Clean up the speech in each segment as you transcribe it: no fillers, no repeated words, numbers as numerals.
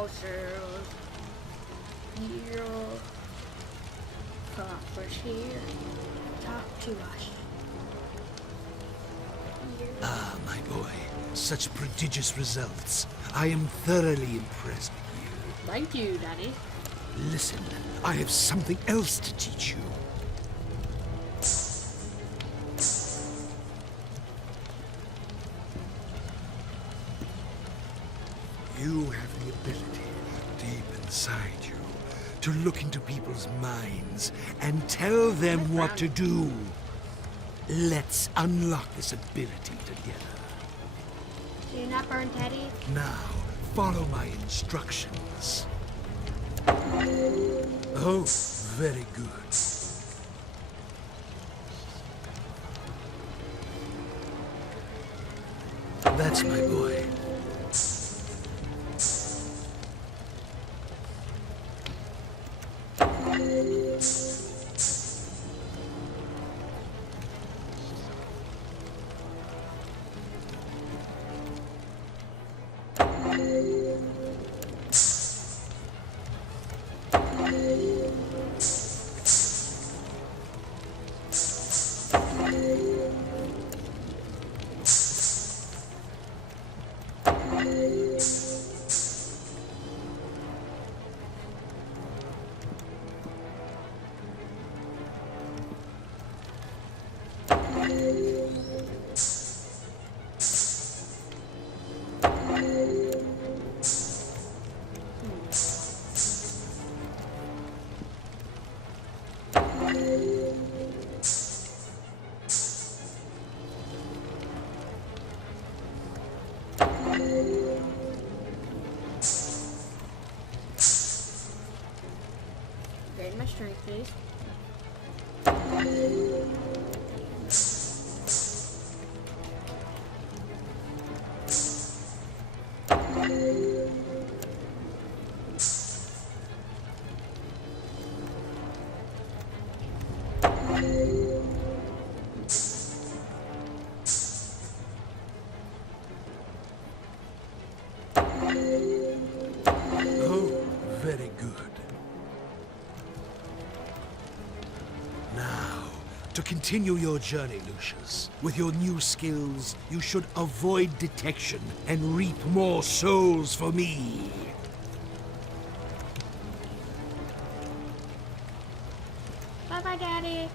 yourselves. Your coppers here. Talk to us. Ah, my boy. Such prodigious results. I am thoroughly impressed with you. Thank you, Daddy. Listen, I have something else to teach you. You have the ability, deep inside you, to look into people's minds and tell them what to do. Let's unlock this ability together. You're not burned, Daddy? Now, follow my instructions. Oh, very good. That's my boy. Gain my strength, please. Oh, very good. Now, to continue your journey, Lucius, with your new skills, you should avoid detection and reap more souls for me. Bye-bye, Daddy.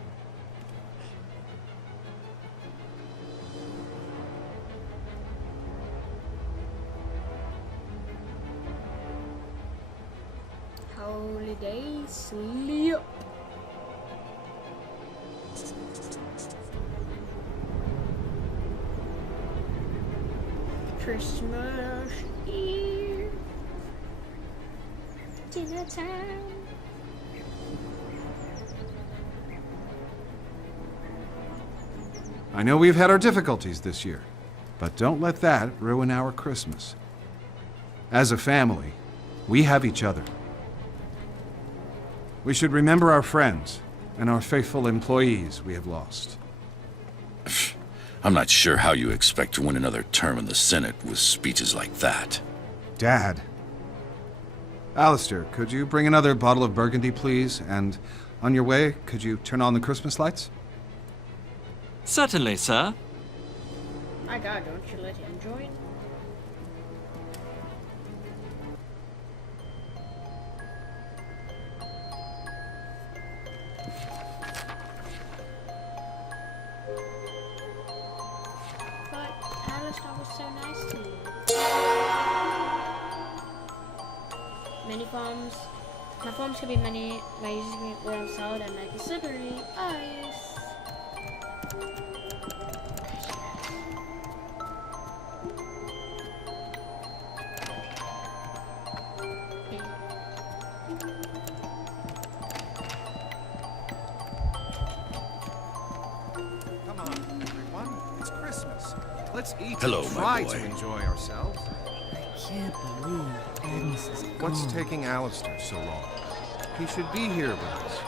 Holiday sleep. Christmas Eve. Dinner time. I know we've had our difficulties this year, but don't let that ruin our Christmas. As a family, we have each other. We should remember our friends and our faithful employees we have lost. I'm not sure how you expect to win another term in the Senate with speeches like that. Dad. Alistair, could you bring another bottle of Burgundy, please? And on your way, could you turn on the Christmas lights? Certainly, sir. My God, don't you let him join? But Alistair was so nice to me. Many forms. My forms could be many by using it without solid and like a slippery ice. Come on, everyone. It's Christmas. Let's eat Hello, and my try boy. to enjoy ourselves. I can't believe Agnes is gone. What's taking Alistair so long? He should be here with us.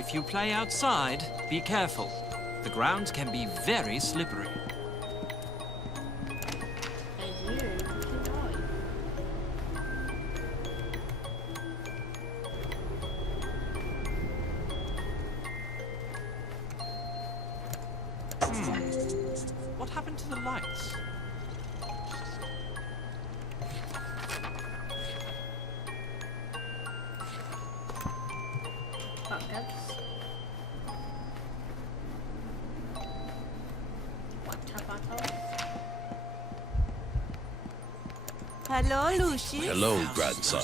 If you play outside, be careful. The ground can be very slippery. What happened to the lights? Hello, Lucius. Hello, grandson.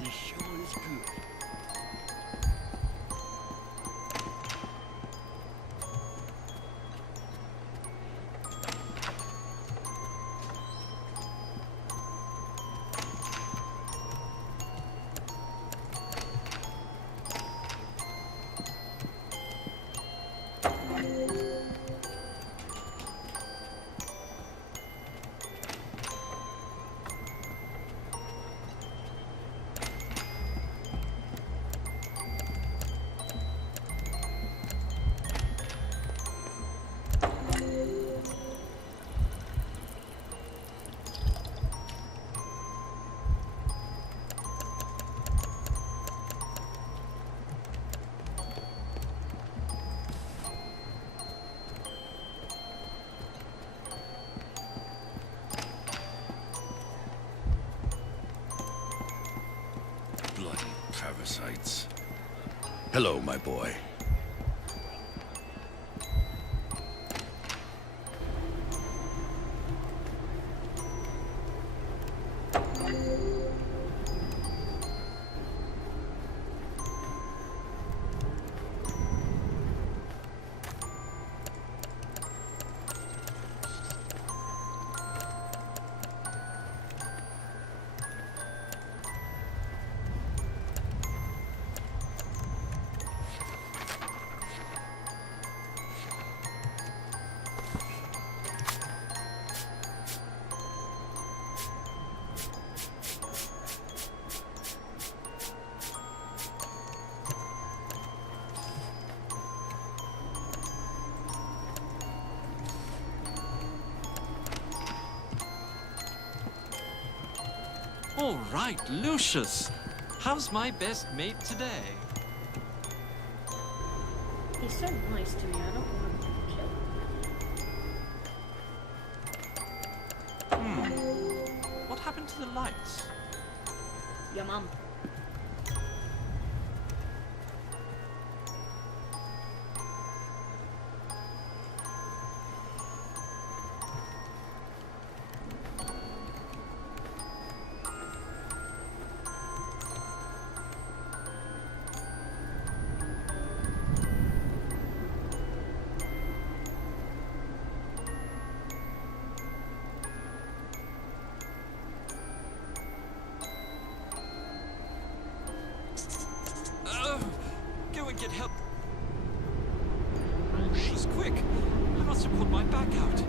This sure is good. Bloody parasites. Hello, my boy. All right, Lucius. How's my best mate today? He's so nice to me, I don't want to kill him. What happened to the lights? Your mom. Go and get help. Lucius, quick! I must have pulled my back out.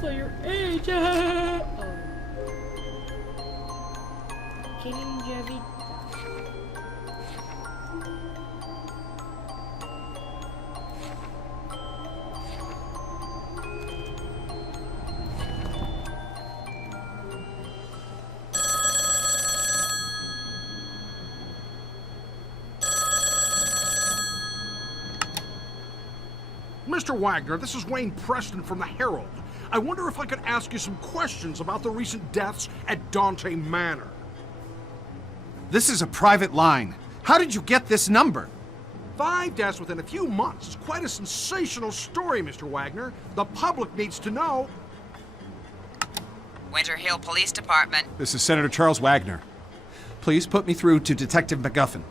For your age. Oh. Killing Jerry. Mr. Wagner, this is Wayne Preston from the Herald. I wonder if I could ask you some questions about the recent deaths at Dante Manor. This is a private line. How did you get this number? 5 deaths within a few months. Quite a sensational story, Mr. Wagner. The public needs to know. Winter Hill Police Department. This is Senator Charles Wagner. Please put me through to Detective MacGuffin.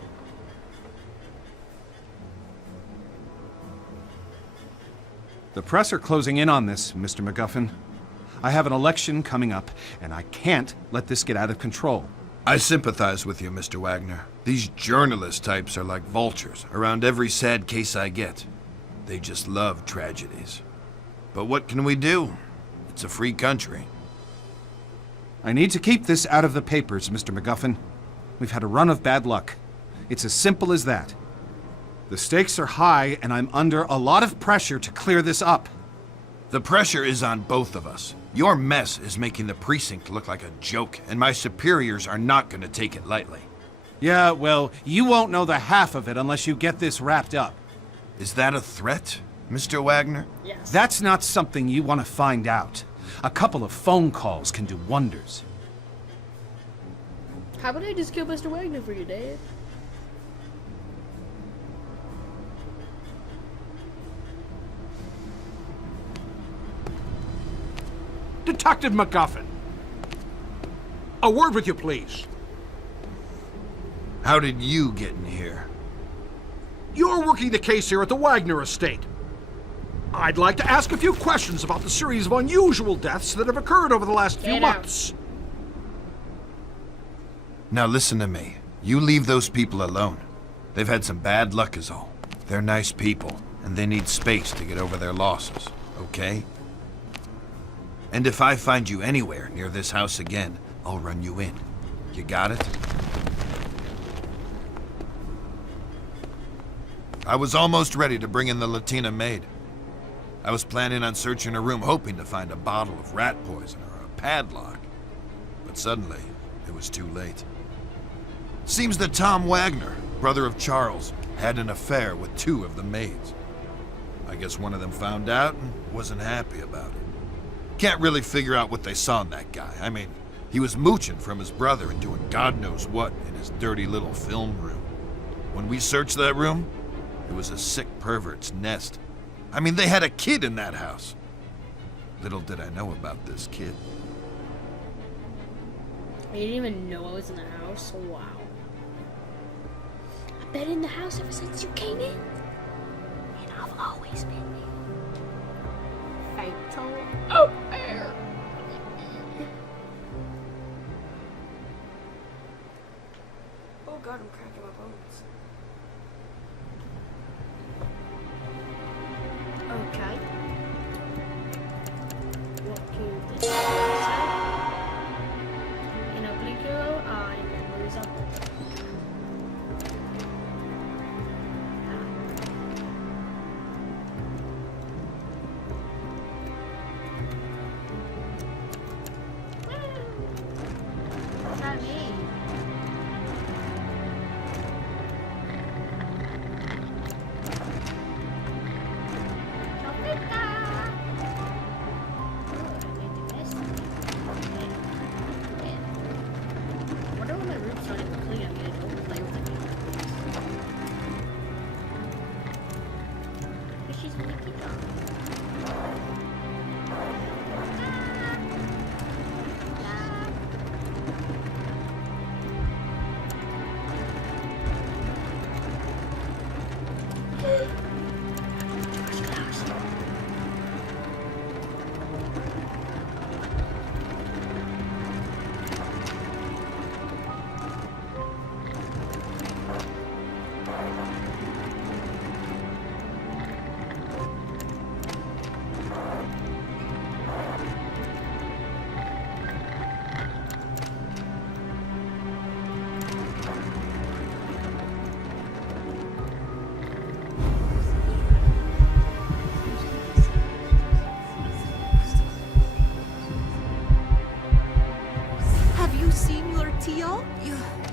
The press are closing in on this, Mr. MacGuffin. I have an election coming up, and I can't let this get out of control. I sympathize with you, Mr. Wagner. These journalist types are like vultures around every sad case I get. They just love tragedies. But what can we do? It's a free country. I need to keep this out of the papers, Mr. MacGuffin. We've had a run of bad luck. It's as simple as that. The stakes are high, and I'm under a lot of pressure to clear this up. The pressure is on both of us. Your mess is making the precinct look like a joke, and my superiors are not going to take it lightly. Yeah, well, you won't know the half of it unless you get this wrapped up. Is that a threat, Mr. Wagner? Yes. That's not something you want to find out. A couple of phone calls can do wonders. How about I just kill Mr. Wagner for you, Dave? Detective MacGuffin. A word with you, please. How did you get in here? You're working the case here at the Wagner estate. I'd like to ask a few questions about the series of unusual deaths that have occurred over the last few Get out. months. Now listen to me. You leave those people alone. They've had some bad luck is all. They're nice people, and they need space to get over their losses, okay? And if I find you anywhere near this house again, I'll run you in. You got it? I was almost ready to bring in the Latina maid. I was planning on searching her room, hoping to find a bottle of rat poison or a padlock. But suddenly, it was too late. Seems that Tom Wagner, brother of Charles, had an affair with two of the maids. I guess one of them found out and wasn't happy about it. Can't really figure out what they saw in that guy. I mean, he was mooching from his brother and doing God knows what in his dirty little film room. When we searched that room, it was a sick pervert's nest. I mean, they had a kid in that house. Little did I know about this kid. You didn't even know I was in the house? Wow. I've been in the house ever since you came in. And I've always been there. Fatal. Oh, air. Oh god, I'm cracking my bones. Okay. What can this in obliquo and memories up. Try me.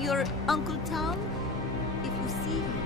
Your Uncle Tom? If you see him,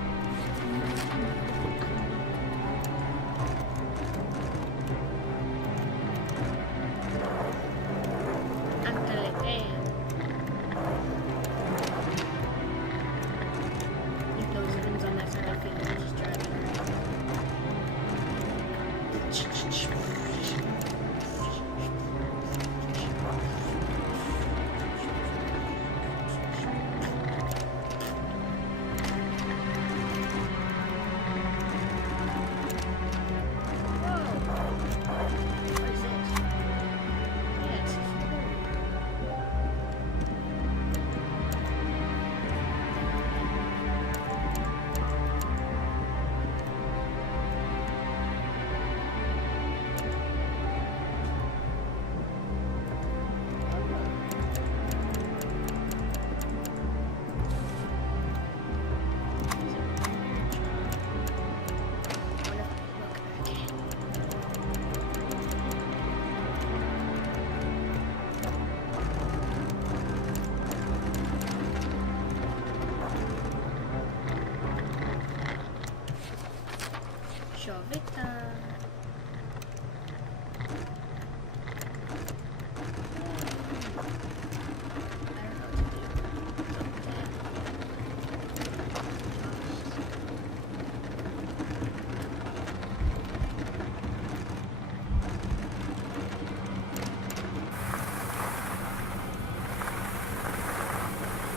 Chovita.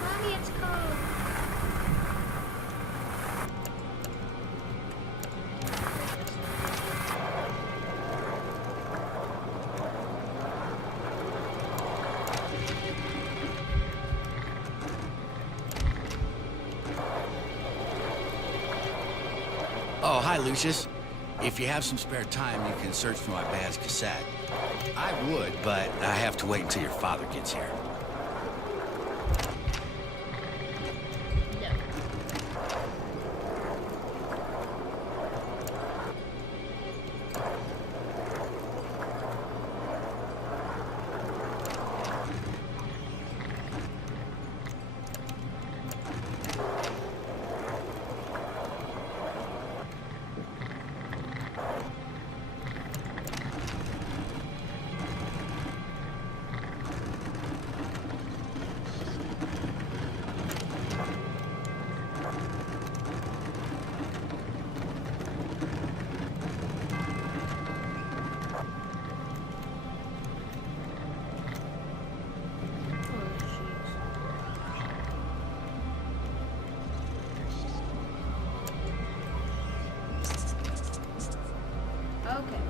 Mommy, it's cold. Oh, hi, Lucius. If you have some spare time, you can search for my band's cassette. I would, but I have to wait until your father gets here. No. Okay.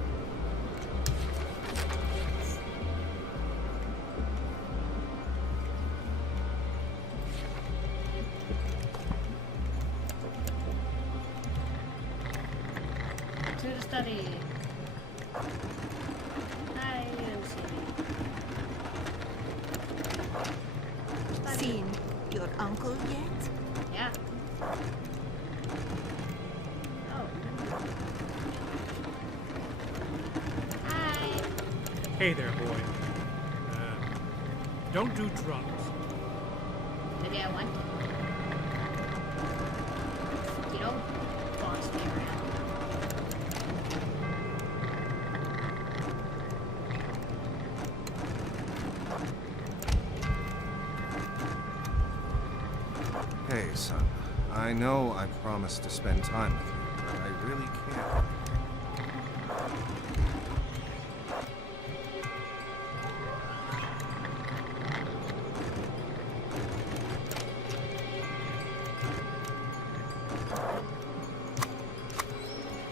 To the study. Hi, Lucy. Study. Seen your uncle yet? Yeah. Oh. Hi. Hey there, boy. Don't do drugs. Maybe I want to. You don't boss me around. Hey, son. I know I promised to spend time with you, but I really can't.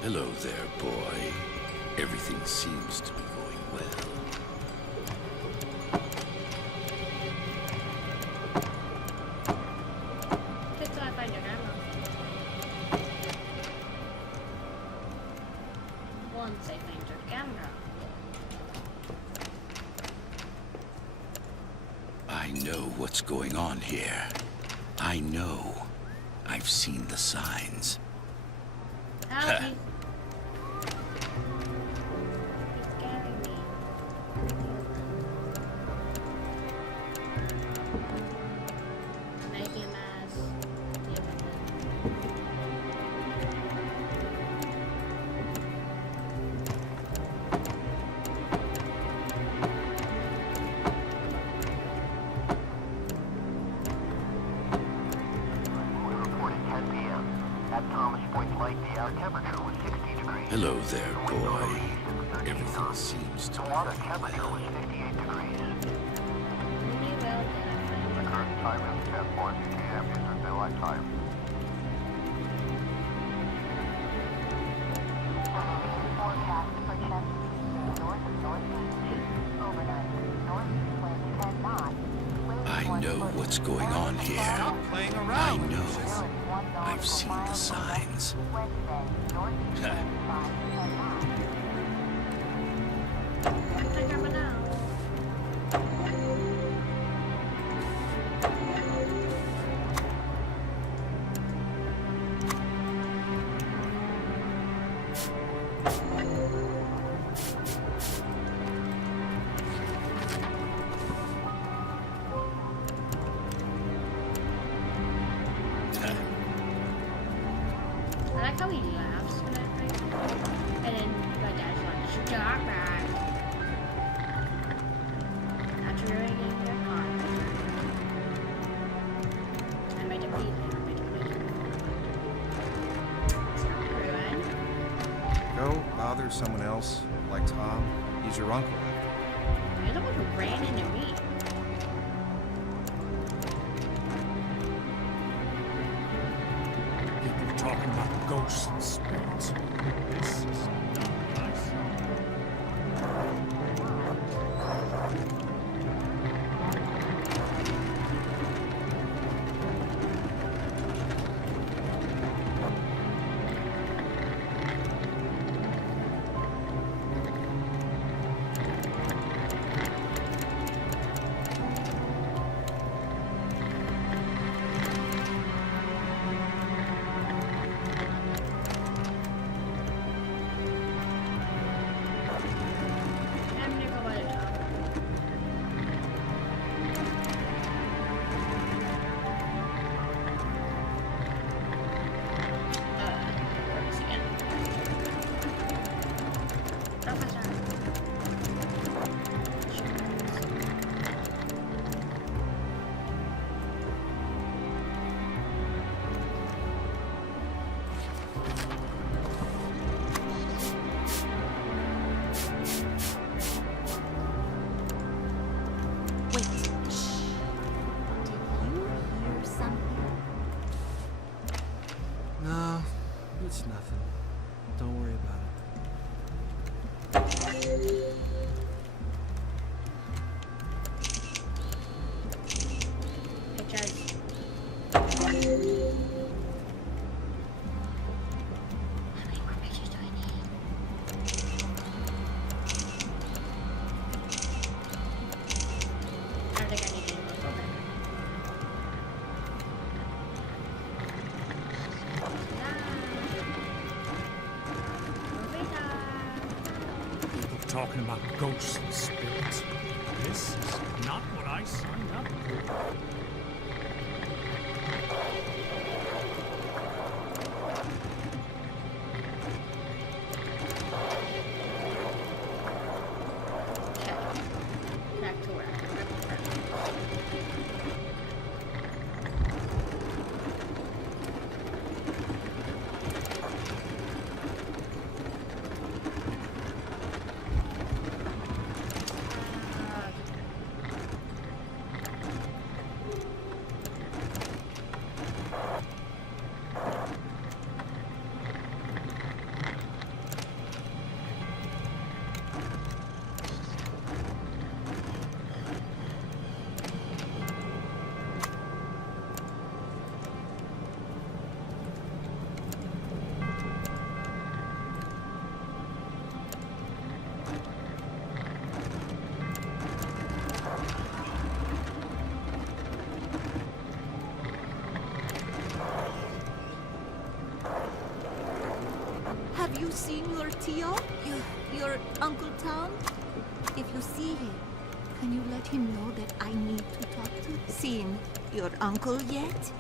Hello there, boy. Everything seems to be going well. Wait till I find your grandma. Once I find your camera. I know what's going on here. I know. I've seen the signs. Help me. He's scaring me. Make him as Hello there, boy. Everything seems to be going well. really well done. I know what's going on here. Stop playing I around. know. I've seen the signs. Where's my grandma now? I like like how he laughs when I prank him. And then my dad's like, stop that. Not ruining your car. I might have beat him. It's not ruined. Go bother someone else, like Tom. He's your uncle. You're the one who ran into me. People talking about ghosts and spirits. This is nice. I'm gonna go by the top. Where is he again? Professor. Wait. Shh. Did you hear something? No, it's nothing. Don't worry about Because how many more pictures do I need? I don't think I need any more. People talking about ghosts and spirits. This is not what I signed up for. Back to work. Have you seen your Tio? Your Uncle Tom? If you see him, can you let him know that I need to talk to? Seen your uncle yet?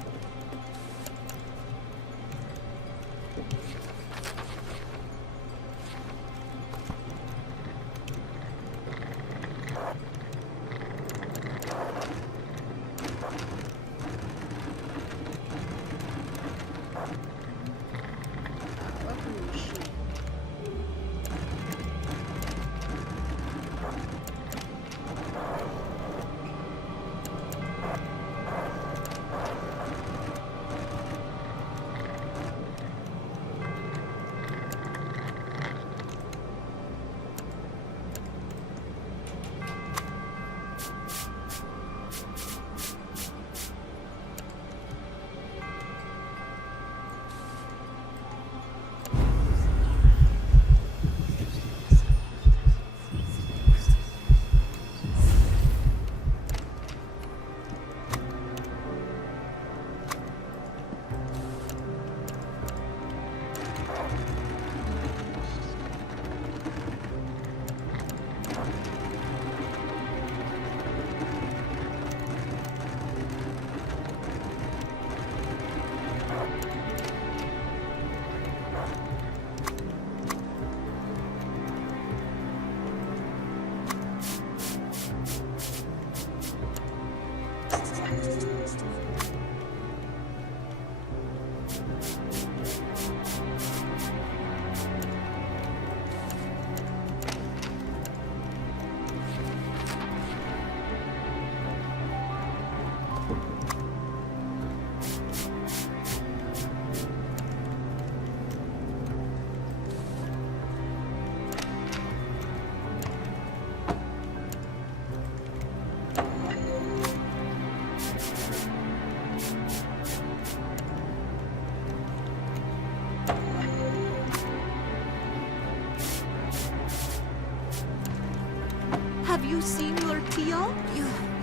you seen Lord Tio?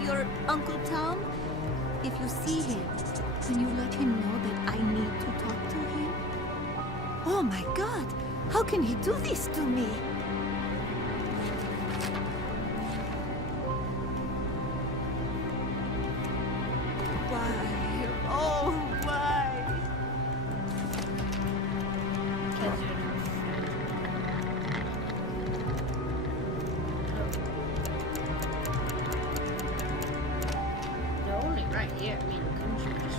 Your Uncle Tom? If you see him, can you let him know that I need to talk to him? Oh my God! How can he do this to me? Why? Oh, why? They're only right here. I mean, couldn't you just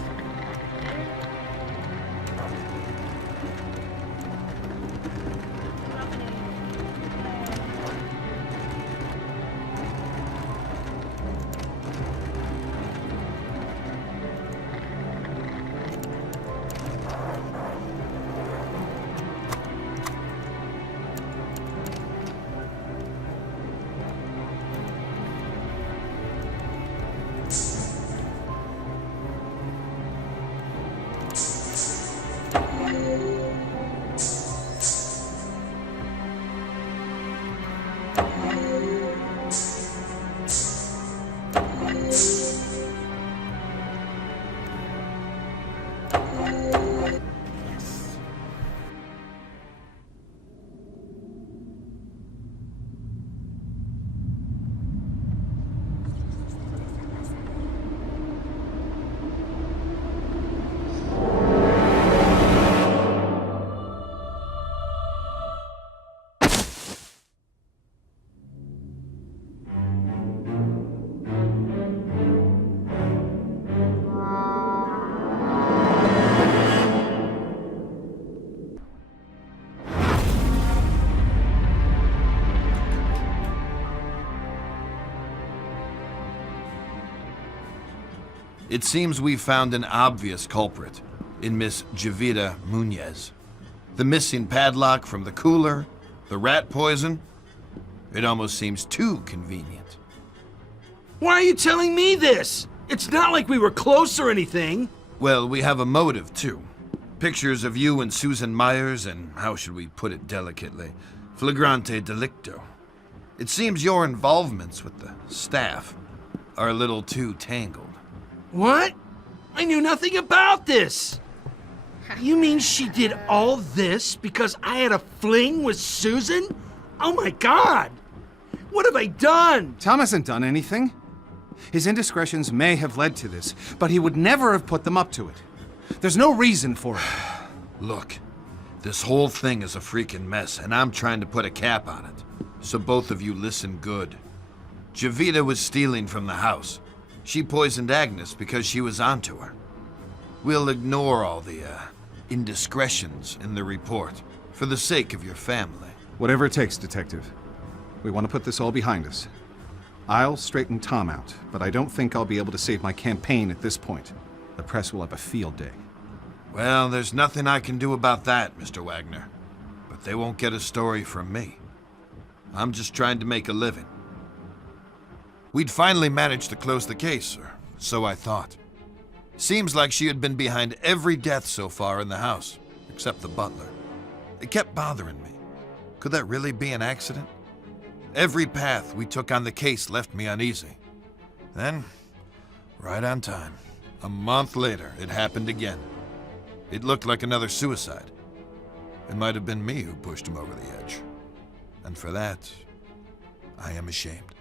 It seems we found an obvious culprit in Miss Javita Munez. The missing padlock from the cooler, the rat poison. It almost seems too convenient. Why are you telling me this? It's not like we were close or anything. Well, we have a motive, too. Pictures of you and Susan Myers, and how should we put it delicately? Flagrante delicto. It seems your involvements with the staff are a little too tangled. What? I knew nothing about this. You mean she did all this because I had a fling with Susan? Oh my God! What have I done? Tom hasn't done anything. His indiscretions may have led to this, but he would never have put them up to it. There's no reason for it. Look, this whole thing is a freaking mess, and I'm trying to put a cap on it. So both of you listen good. Javita was stealing from the house. She poisoned Agnes because she was onto her. We'll ignore all the, indiscretions in the report for the sake of your family. Whatever it takes, Detective. We want to put this all behind us. I'll straighten Tom out, but I don't think I'll be able to save my campaign at this point. The press will have a field day. Well, there's nothing I can do about that, Mr. Wagner. But they won't get a story from me. I'm just trying to make a living. We'd finally managed to close the case, or so I thought. Seems like she had been behind every death so far in the house, except the butler. It kept bothering me. Could that really be an accident? Every path we took on the case left me uneasy. Then, right on time, a month later, it happened again. It looked like another suicide. It might have been me who pushed him over the edge. And for that, I am ashamed.